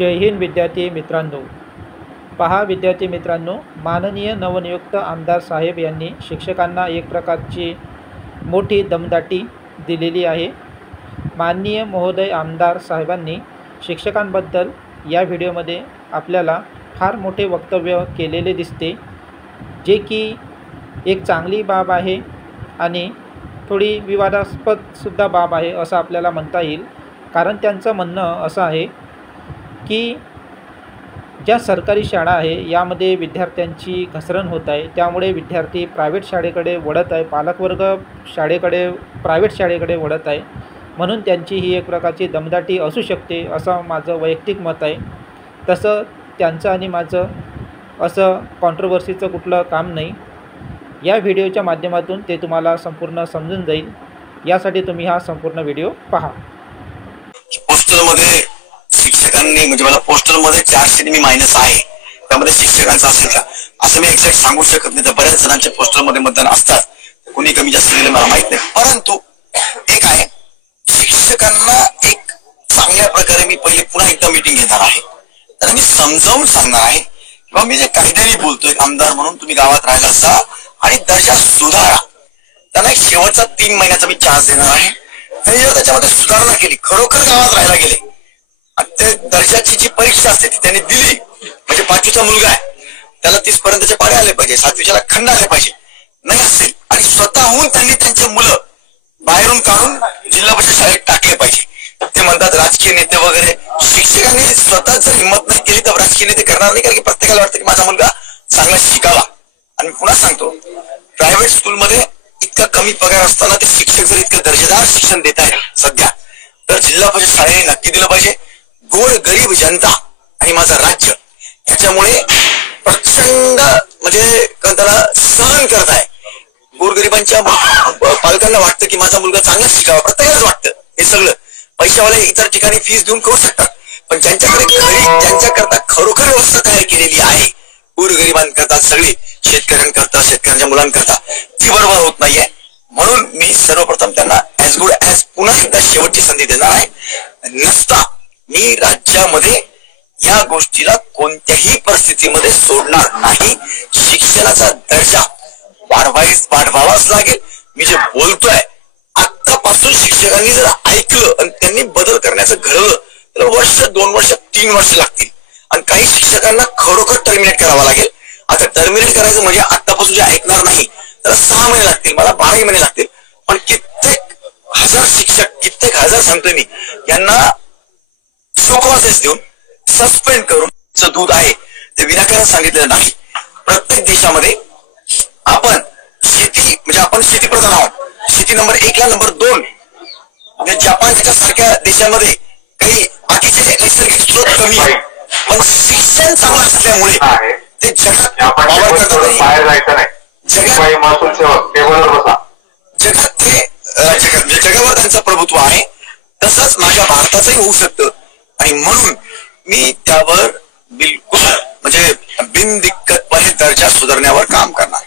जय हिंद विद्यार्थी मित्रांनो। पहा विद्यार्थी मित्रांनो, माननीय नवनियुक्त आमदार साहेब यांनी शिक्षकांना एक प्रकारची मोठी दमदाटी दिलेली आहे। माननीय महोदय आमदार साहेबांनी शिक्षकांबद्दल या व्हिडिओमध्ये आपल्याला फार मोठे वक्तव्य केलेले दिसते, जे की एक चांगली बाब आहे आणि थोडी विवादास्पद सुद्धा बाब आहे असं आपल्याला म्हणता येईल। कारण त्यांचं म्हणणं असं आहे की ज्या सरकारी शाळा आहे यामध्ये विद्यार्थ्यांची घसरण होत आहे, त्यामुळे विद्यार्थी प्रायव्हेट शाळेकडे वळत आहे, पालकवर्ग प्रायव्हेट शाळेकडे वळत आहे, म्हणून त्यांची ही एक प्रकारची दमदाटी असू शकते असं माझं वैयक्तिक मत आहे। तसं त्यांचं आणि माझं असं कॉन्ट्रोवर्सीचं कुठलं काम नाही। या व्हिडिओच्या माध्यमातून ते तुम्हाला संपूर्ण समजून जाईल, यासाठी तुम्ही हा संपूर्ण व्हिडिओ पहा। पोस्टलमध्ये शिक्षकांनी म्हणजे मला पोस्टलमध्ये 400 मी मायनस आहे, त्यामध्ये शिक्षकांचं असेल का असं मी एक्झॅक्ट सांगू शकत नाही। तर बऱ्याच जणांच्या पोस्टलमध्ये मतदान असतात, कोणी कमी जास्त दिले मला माहित नाही। परंतु एक आहे, शिक्षकांना एक चांगल्या प्रकारे मी पहिले पुन्हा एकदा मीटिंग घेणार आहे, तर मी समजावून सांगणार आहे किंवा मी जे काहीतरी बोलतोय आमदार म्हणून तुम्ही गावात राहायला जा आणि दर्जा सुधारा। त्यांना एक शेवटचा 3 महिन्याचा मी चान्स देणार आहे। त्यांनी जेव्हा त्याच्यामध्ये सुधारणा केली, खरोखर गावात राहायला गेले, ते दर्जाची जी परीक्षा असते ती त्यांनी दिली, म्हणजे 5वीचा मुलगा आहे त्याला 30 पर्यंतचे पाढे आले पाहिजे, 7वीच्याला खंड आले पाहिजे, नाही असेल आणि स्वतःहून त्यांनी त्यांचे मुलं बाहेरून काढून जिल्हा परिषद शाळेत टाकले पाहिजे। ते म्हणतात राजकीय नेते वगैरे, शिक्षकांनी स्वतः जर हिंमत नाही केली तर राजकीय नेते करणार नाही, कारण की प्रत्येकाला वाटतं की माझा मुलगा चांगला शिकावा। आणि पुन्हा सांगतो, प्रायव्हेट स्कूलमध्ये इतका कमी पगार असताना ते शिक्षक जर इतकं दर्जेदार शिक्षण देत आहेत सध्या, तर जिल्हा परिषद शाळेने नक्की दिलं पाहिजे। गोर गरीब जनता आणि माझं राज्य याच्यामुळे प्रचंड म्हणजे त्याला सहन करत आहे। गोरगरिबांच्या पालकांना वाटतं की माझा मुलगा चांगला शिकावा, प्रत्येकालाच वाटतं। हे सगळं पैशावाले इतर ठिकाणी फीस देऊन करू शकतात, पण ज्यांच्याकडे ज्यांच्याकरता खरोखर व्यवस्था तयार केलेली आहे गोरगरिबांकरता, सगळी शेतकऱ्यांकरता, शेतकऱ्यांच्या मुलांकरता, ती बरोबर होत नाहीये। म्हणून मी सर्वप्रथम त्यांना ॲज गुड ॲज पुन्हा एकदा शेवटची संधी देणार आहे। नसता मी राज्यामध्ये या गोष्टीला कोणत्याही परिस्थितीमध्ये सोडणार नाही। शिक्षणाचा दर्जा वाढवावाच लागेल। मी जे बोलतोय आतापासून शिक्षकांनी जर ऐकलं आणि त्यांनी बदल करण्याचं घडवलं तर वर्ष, 2 वर्ष, 3 वर्ष लागतील। आणि काही शिक्षकांना खरोखर टर्मिनेट करावं लागेल। आता टर्मिनेट करायचं म्हणजे आतापासून जे ऐकणार नाही त्याला 6 महिने लागतील, मला 12 महिने लागतील, पण कित्येक हजार शिक्षक, कित्येक हजार सांगतोय मी, यांना शोकवासेस देऊन सस्पेंड करून दूध आहे ते विनाकारण सांगितलेलं नाही। प्रत्येक देशामध्ये आपण शेती म्हणजे आपण शेतीप्रधान आहोत, शेती नंबर 1 ला नंबर 2 म्हणजे जपानच्या सारख्या देशांमध्ये काही बाकीचे नैसर्गिक स्रोत कमी आहे, पण शिक्षण चांगलं असल्यामुळे ते जगात वावर करतात। जगावर त्यांचं प्रभुत्व आहे, तसंच माझ्या भारताचंही होऊ शकतं। आणि म्हणून मी त्यावर बिलकुल म्हणजे बिनदिक्कतपणे दर्जा सुधारण्यावर काम करणार।